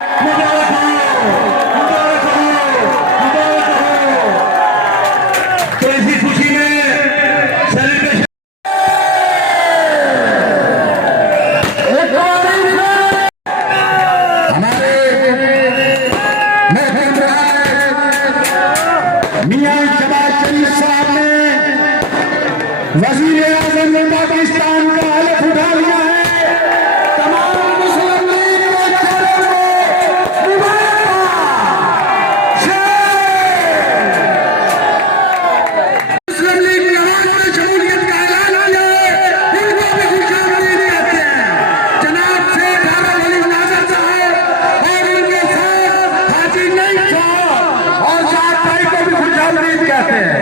तो इसी खुशी में सेलिब्रेशन हमारे मियां शहबाज शरीफ साहब ने वजीर आजम ने पाकिस्तान का हलफ उठा लिया है। तमाम मुस्लिम लीग के चेहरे को मुस्लिम लीग नवाज में शमूलियत का ऐलान किया है, उनको भी खुशामदीद कहते हैं। जनाब शेख अहमद अली नाज़र साहब और उनके साथ हाजी नईम साहब और साथ भाई को भी खुशामदीद कहते हैं।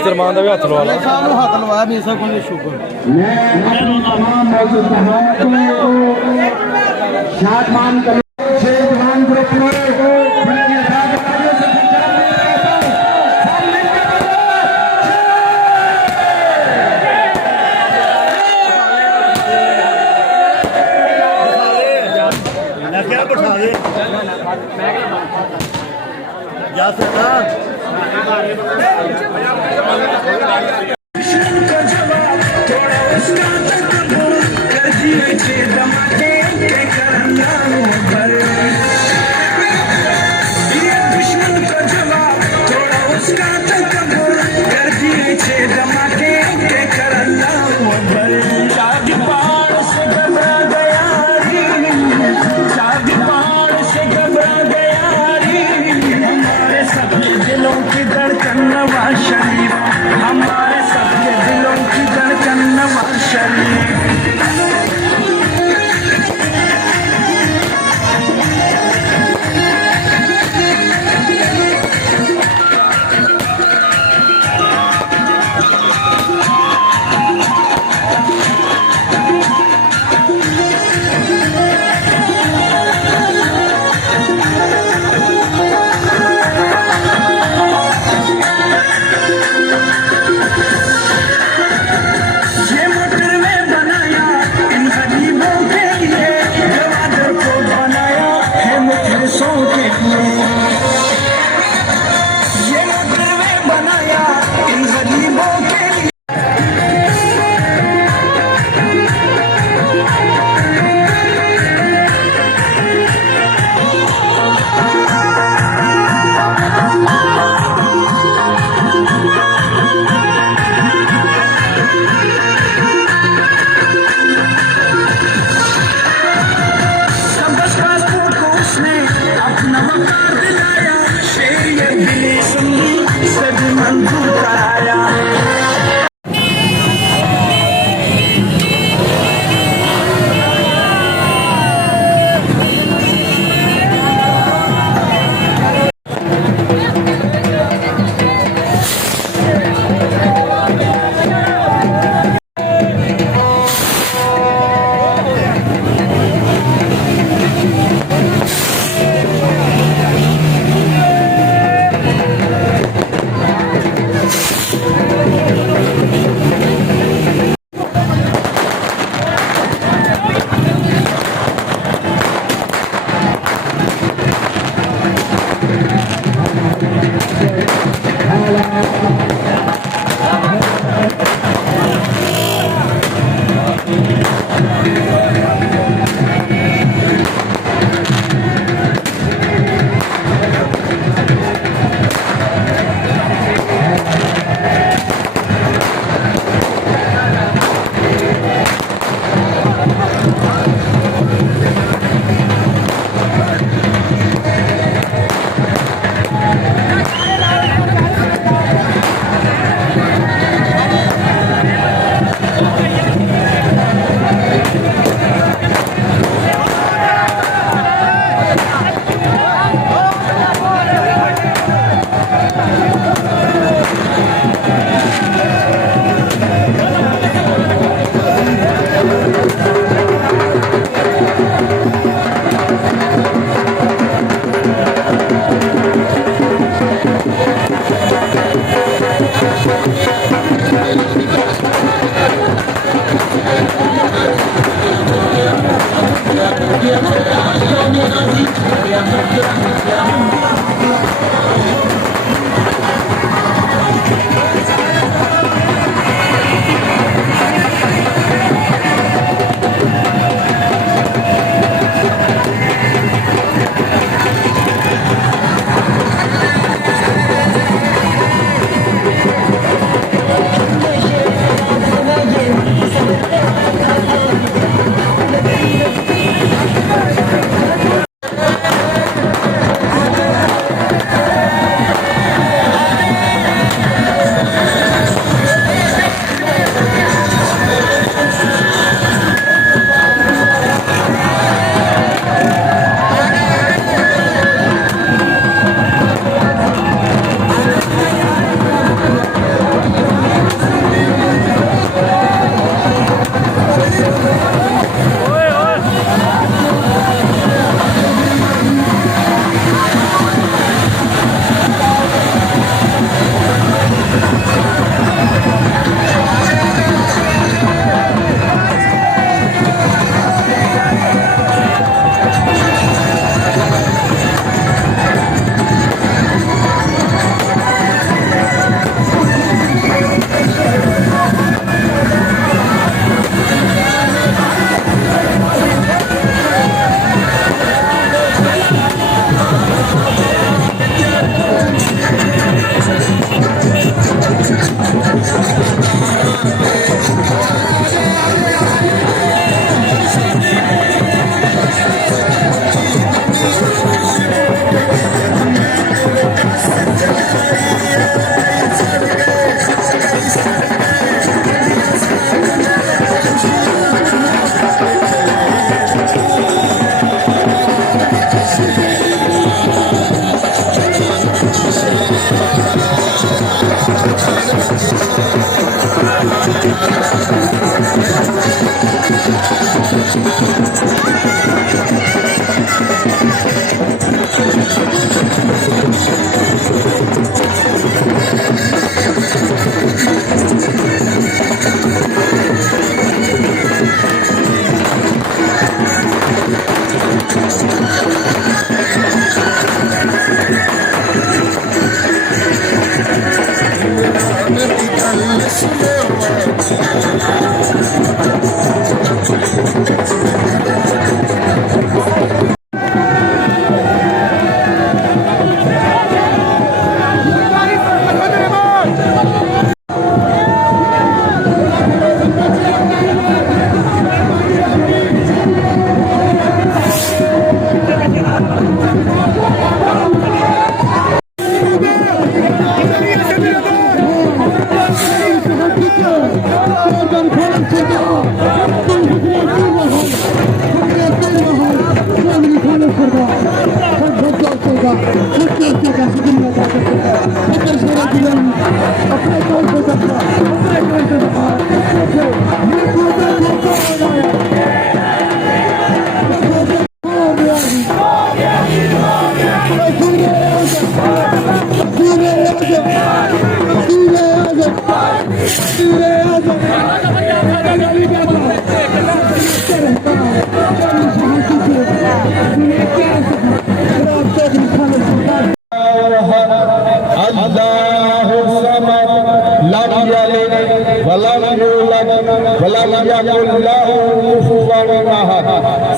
सरमान का भी हथ लवा हथ लवाया भी सब कुछ शुक्र जा सकता धमाके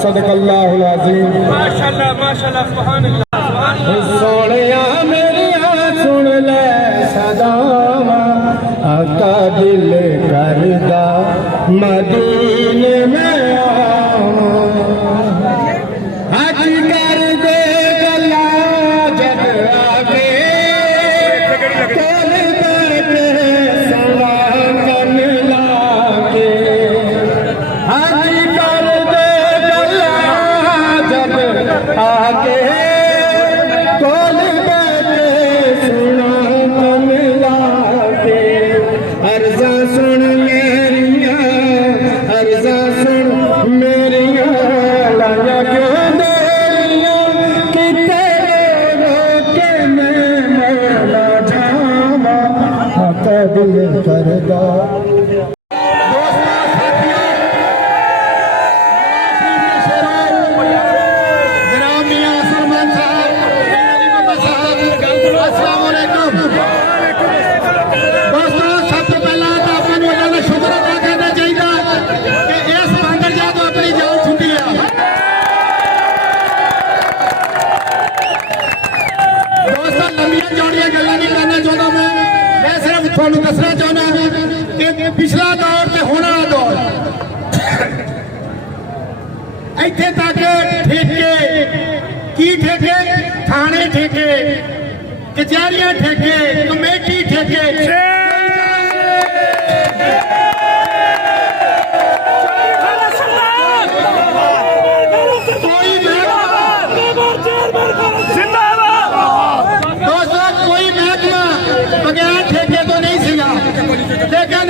सदकल्लाहुल अज़ीम। माशाल्लाह माशाल्लाह सुभान अल्लाह। सोनिया मेरिया सुन ले सदावा आका दिल करदा मदीने में हज कर दे गला जग आके कोल बैठे सवा कन लाके हज कर दे गला जग आके कोल बैठे सुना कन लाके अर्जा सुन मेरिया अर्जा सुन मेरिया लाया क्यों देरिया किते रोके मैं मौला जावा हक दिल करदा। ਤੁਹਾਨੂੰ ਦੱਸਣਾ ਚਾਹੁੰਦਾ ਕਿ ਪਿਛਲਾ ਦੌਰ ਤੇ ਹੁਣ ਵਾਲਾ ਦੌਰ ਇੱਥੇ ਤੱਕ ਠੇਕੇ ਕੀ ਠੇਕੇ ਥਾਣੇ ਠੇਕੇ ਕਚਹਿਰੀਆਂ ਠੇਕੇ ਕਮੇਟੀ ਠੇਕੇ लेकिन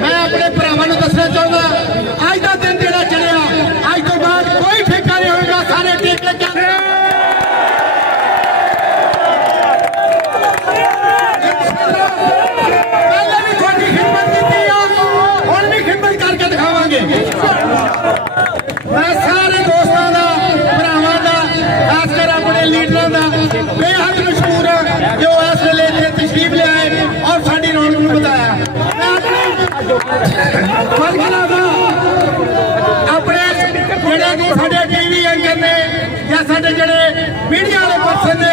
मैं अपने भरावां नूं दसना चाहुंदा अज दा दिन जिहड़ा चलिया अज तो बाद कोई ठेका नहीं होगा सारे ठेके पहले भी थोड़ी खिदमत की हुण भी खिदमत करके दिखावांगे। मैं सारे दोस्तों का भरावां का खासकर अपने लीडरों का बेहद मशहूर जो इस वेले इत्थे तशरीफ ले आए और साडी रौनक नूं बताया। अपने जेडे साडे टीवी एंकर ने या साडे जेडे मीडिया वाले पर्सन ने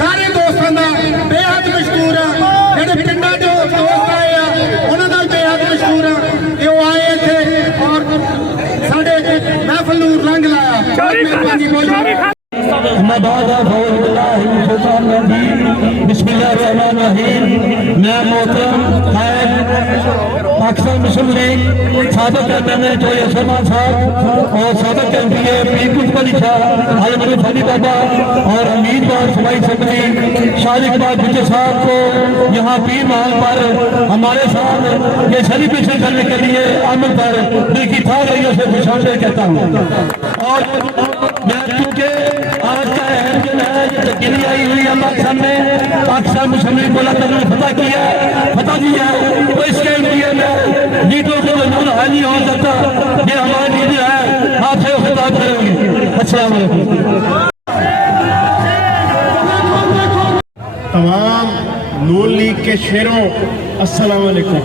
सारे दोस्तों का बेहद मशहूर जेडे पिंडां चों दोस्त आए उन्हां दा बेहद मशहूर कि वो आए इत्थे और साडे महफिल नूं रंग लाया। बिस्मिल्लाहिर्रहमानिर्रहीम। मैं मोहतरम पाकिस्तान मुस्लिम लीग साबिक एमएनए जोया शर्मा साहब और साबिक एमपीए पीपुल्स अली शाह, आलम अली बाबा और उम्मीदवार सूबाई सेक्रेटरी शाहिद भुट्टो साहब को यहाँ पीर महल पर हमारे साथ ये सेलिब्रेशन करने के लिए आमद पर दिल की था रही से खुशामदीद कहता हूँ। और मैं क्योंकि आज का अहम दिन है, ये तब्दीली आई हुई है पाकिस्तान में, पाकिस्तान मुस्लिम लीग बोला तक फतह किया फतह दिया, तो इसके लिए मैं लीडरों को मजबूर है नहीं हो सकता, ये हमारे लीडर है, आपसे खिताब करेंगे। अस्सलाम वालेकुम। तमाम नून लीग के शेरों, अस्सलाम वालेकुम।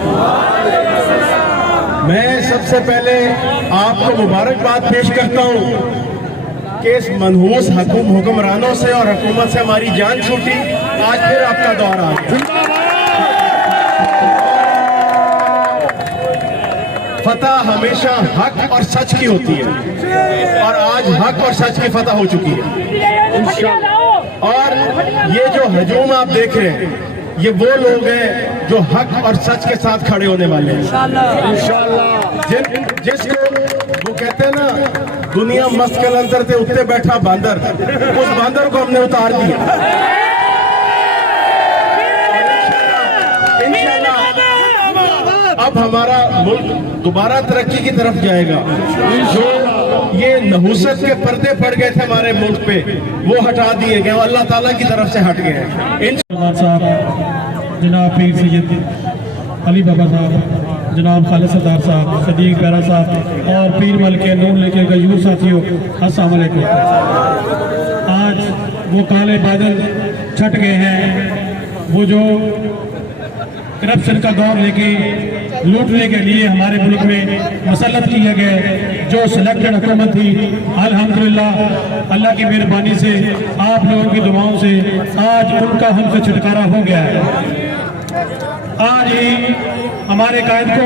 मैं सबसे पहले आपको मुबारकबाद पेश करता हूँ कि इस मनहूस हुक्मरानों से और हुकूमत से हमारी जान छूटी, आज फिर आपका दौर आ गया। फतह हमेशा हक और सच की होती है और आज हक और सच की फतह हो चुकी है। और ये जो हजूम आप देख रहे हैं, ये वो लोग हैं जो हक और सच के साथ खड़े होने वाले हैं इंशाअल्लाह। जिसको वो कहते हैं ना, दुनिया मस्त के अंदर थे उत्ते बैठा बांदर, उस बांदर को हमने उतार दिया इंशाअल्लाह। अब हमारा मुल्क दोबारा तरक्की की तरफ जाएगा। जो ये नहुसत के पर्दे पड़ गए थे हमारे मुल्क पे, वो हटा दिए गए, अल्लाह ताला की तरफ से हट गए। जनाब पीर सैयद अली बाबा साहब, जनाब खालिद सरदार साहब, सदीक बैरा साहब और पीर मल के नून लेके गयूर साथियों, अस्सलाम वालेकुम। आज वो काले बादल छट गए हैं, वो जो करप्शन का दौर लेके लूटने के लिए हमारे मुल्क में मसलत किए गए जो सिलेक्टेड हुकूमत थी, अल्हम्दुलिल्लाह अल्लाह की मेहरबानी से, आप लोगों की दुआओं से आज उनका हमसे छुटकारा हो गया है। आज ही हमारे कायद को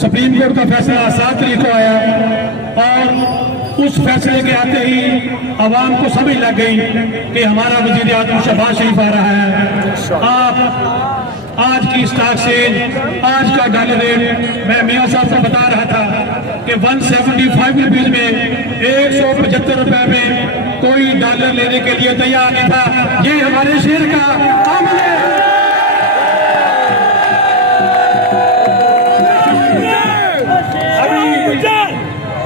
सुप्रीम कोर्ट का फैसला 7 तारीख को आया और उस फैसले के आते ही अवाम को समझ लग गई कि हमारा वजीर आज़म शहबाज शरीफ आ रहा है। आप आज की स्टॉक सेल, आज का डॉलर रेट, मैं मियाँ साहब को बता रहा था कि 175 रुपीज में 175 रुपए में कोई डॉलर लेने के लिए तैयार नहीं था। ये हमारे शेर का अमल है।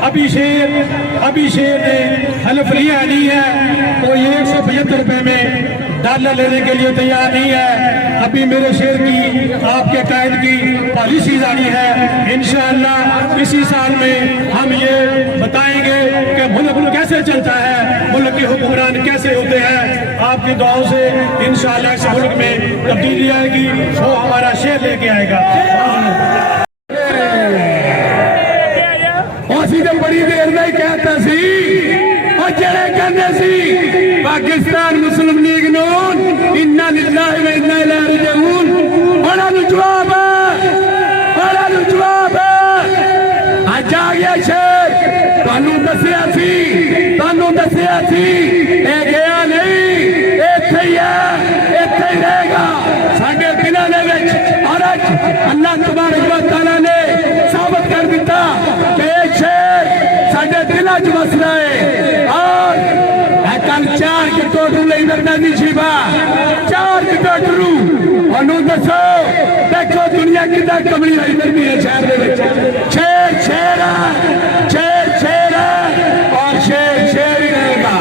अभी शेर ने हलफ लिया नहीं है, कोई 175 रुपए में डॉलर लेने के लिए तैयार नहीं है। अभी मेरे शेर की, आपके कायद की पॉलिसीज आनी है। इंशाअल्लाह इसी साल में हम ये बताएंगे कि मुल्क कैसे चलता है, मुल्क के हुक्मरान कैसे होते हैं। आपकी दुआओं से इंशाअल्लाह इस मुल्क में तब्दीली आएगी, वो हमारा शेर लेके आएगा। बड़ी देर नहीं कहता सी और जड़े कहने सी पाकिस्तान मुस्लिम लीग नून इन्ना लिल्लाहि व इन्ना इलैहि राजिऊन। बड़ा जवाब है, बड़ा जवाब है। आज आ गया शेर, तानू दसिया सी ए गया नहीं, इत्थे ही है, इत्थे ही रहेगा साडे दिलों दे विच। और अज अल्लाह तबारक व तआला ने साबित कर दिता कि दिलों च बस रहा है। और कल 4 किलोमीटर नहीं छिपा, 4 किलोमीटर दसो, देखो दुनिया कितना कमली आई फिरती है शहर में। शेर शेर है, शेर शेर है और शेर शेर ही रहेगा।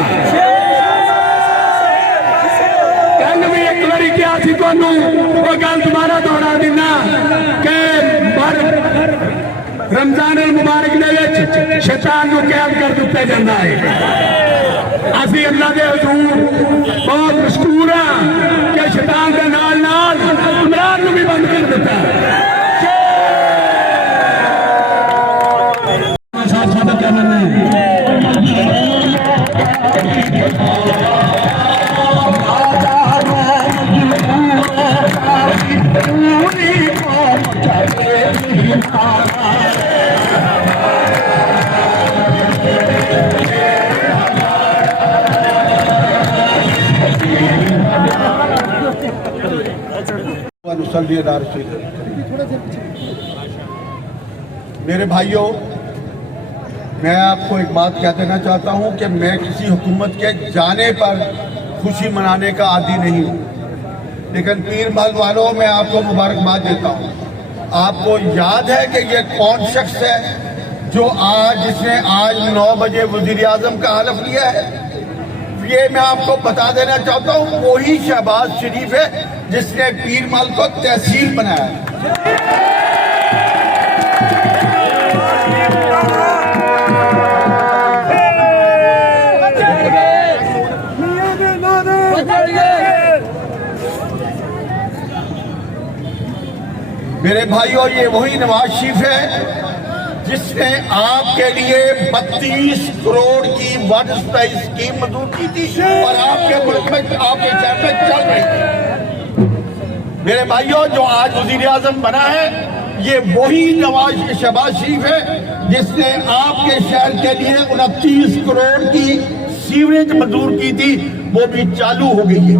कल भी एक बारी क्या सी तुहानू वो गल दोबारा दोहरा देना कि रमजान मुबारक दे शैतान को कैद कर दिता जाता है। असी अल्लाह के हजूर बहुत मशकूर हाँ कि शैतान के नाल नाल इमरान भी बंद कर दिता। सल्ली अला रसूलिल्लाह। मेरे भाइयों, मैं आपको एक बात कह देना चाहता हूं कि मैं किसी हुकूमत के जाने पर खुशी मनाने का आदी नहीं हूं, लेकिन पीर मल वालों मैं आपको मुबारकबाद देता हूं। आपको याद है कि ये कौन शख्स है जो जिसने आज 9 बजे वज़ीर आज़म का हलफ लिया है? ये मैं आपको बता देना चाहता हूं, वही शहबाज शरीफ है जिसने पीर मल को तहसील बनाया है। मेरे भाइयों, ये वही नवाज शरीफ है जिसने आपके लिए 32 करोड़ की वर्ष स्कीम मंजूर की थी और आपके मुल्क में, आपके शहर में चल रही थी। मेरे भाइयों, जो आज वज़ीर आज़म बना है, ये वही शहबाज शरीफ है जिसने आपके शहर के लिए 29 करोड़ की सीवरेज मंजूर की थी, वो भी चालू हो गई है।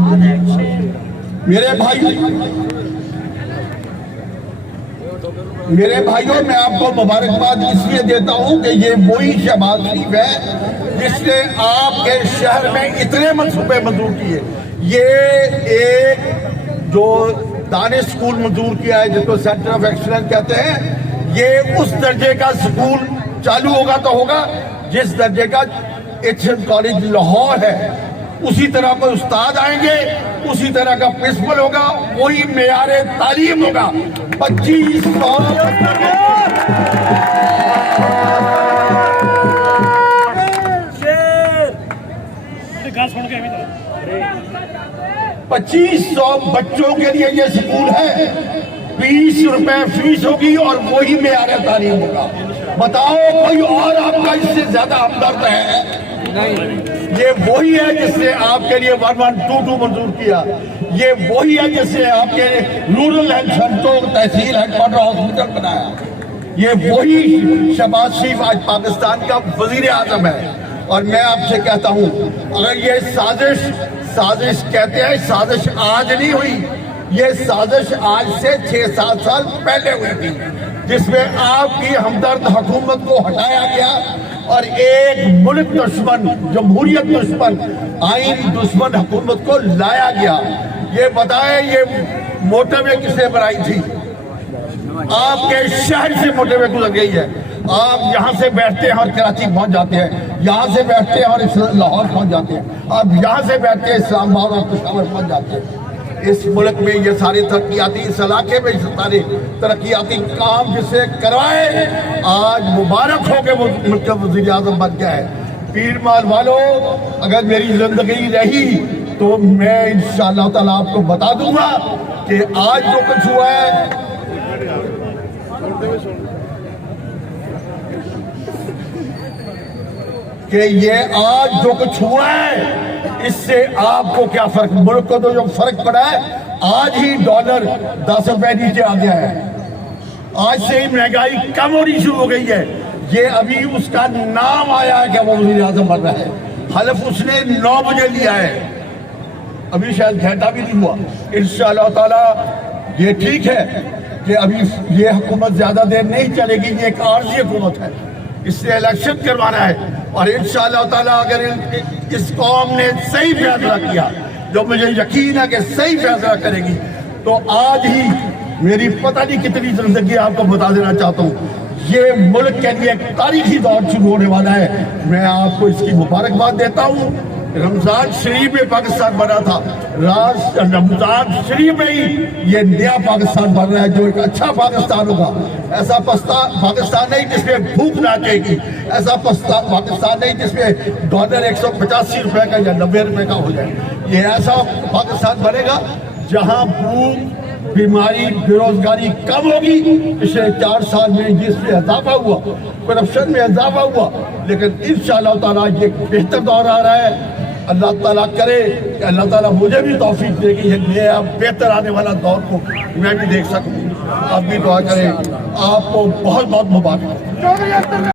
मेरे भाइयों, मैं आपको मुबारकबाद इसलिए देता हूं कि ये वही शहबाज शरीफ है जिसने आपके शहर में इतने मंसूबे मंजूर किए। ये एक जो दानिश स्कूल मंजूर किया है, जिसको सेंटर ऑफ एक्सीलेंस कहते हैं, ये उस दर्जे का स्कूल चालू होगा तो होगा जिस दर्जे का एचएम कॉलेज लाहौर है। उसी तरह कोई उस्ताद आएंगे, उसी तरह का प्रिंसिपल होगा, वही मेयारे तालीम होगा। 25 बच्चों के लिए ये स्कूल है। 20 रुपए फीस होगी और वही मेयारे तालीम होगा। बताओ, कोई और आपका इससे ज्यादा हमदर्द है? नहीं। ये वही है जिसने आपके लिए 1122 मंजूर किया। ये वही है जिसने आपके रूरल हेल्थ सेंटर, तहसील हेडक्वार्टर हॉस्पिटल बनाया। ये वही शहबाज शरीफ आज पाकिस्तान का वजीर आजम है। और मैं आपसे कहता हूं, अगर ये साजिश कहते हैं, साजिश आज नहीं हुई, ये साजिश आज से 6-7 साल पहले हुई थी, जिसमें आपकी हमदर्द हुकूमत को हटाया गया और एक मुल्क दुश्मन, जमहूरियत दुश्मन, आइन दुश्मन हुकूमत को लाया गया। ये बताएं, ये मोटरवे किसने बनाई थी? आपके शहर से मोटरवे गुजर गई है। आप यहाँ से बैठते हैं और कराची पहुंच जाते हैं, यहाँ से बैठते हैं और लाहौर पहुंच जाते हैं, आप यहाँ से बैठते हैं इस्लामाबाद और पेशावर पहुंच जाते हैं। इस मुल्क में ये सारे तरक्याती, इस इलाके में सारे तरक्याती काम जिसे करवाए, आज मुबारक हो के वो मुल्क का वज़ीर आज़म बन गया है। पीर माल वालों, अगर मेरी जिंदगी रही तो मैं इंशाअल्लाह ताला आपको बता दूंगा कि आज जो कुछ हुआ है, कि ये आज जो कुछ हुआ है, इससे आपको क्या फर्क, मुल्क को तो जो फर्क पड़ा है, आज ही डॉलर 10 रुपए नीचे आ गया है। आज से ही महंगाई कम होनी शुरू हो गई है। ये अभी उसका नाम आया है कि वो वज़ीर आज़म बन रहा है। हलफ उसने 9 बजे लिया है, अभी शायद घंटा भी नहीं हुआ। इंशाअल्लाह ताला ये ठीक है कि अभी ये हुकूमत ज्यादा देर नहीं चलेगी, ये एक आर्जी हुकूमत है, इससे इलेक्शन करवाना है। और इंशाअल्लाह ताला अगर इस कौम ने सही फैसला किया, जो मुझे यकीन है कि सही फैसला करेगी, तो आज ही मेरी पता नहीं कितनी जिंदगी आपको बता देना चाहता हूँ, ये मुल्क के लिए एक तारीखी दौर शुरू होने वाला है। मैं आपको इसकी मुबारकबाद देता हूँ। रमजान शरीफ में पाकिस्तान बना था, रमजान शरीफ में ही ये नया पाकिस्तान बन रहा है, जो एक अच्छा पाकिस्तान होगा। ऐसा पाकिस्तान नहीं जिसमें भूख नाचेगी, ऐसा पाकिस्तान नहीं जिसमें डॉलर 185 रुपए का या 90 रुपए का हो जाए। ये ऐसा पाकिस्तान बनेगा जहां भूख, बीमारी, बेरोजगारी कम होगी। पिछले 4 साल में जिसमें इजाफा हुआ, करप्शन में इजाफा हुआ, लेकिन इंशाअल्लाह ताला ये बेहतर दौर आ रहा है। अल्लाह ताला करे कि अल्लाह ताला मुझे भी तौफीक दे कि ये नया बेहतर आने वाला दौर को मैं भी देख सकूं। आप भी दुआ करें। आपको बहुत बहुत मुबारक।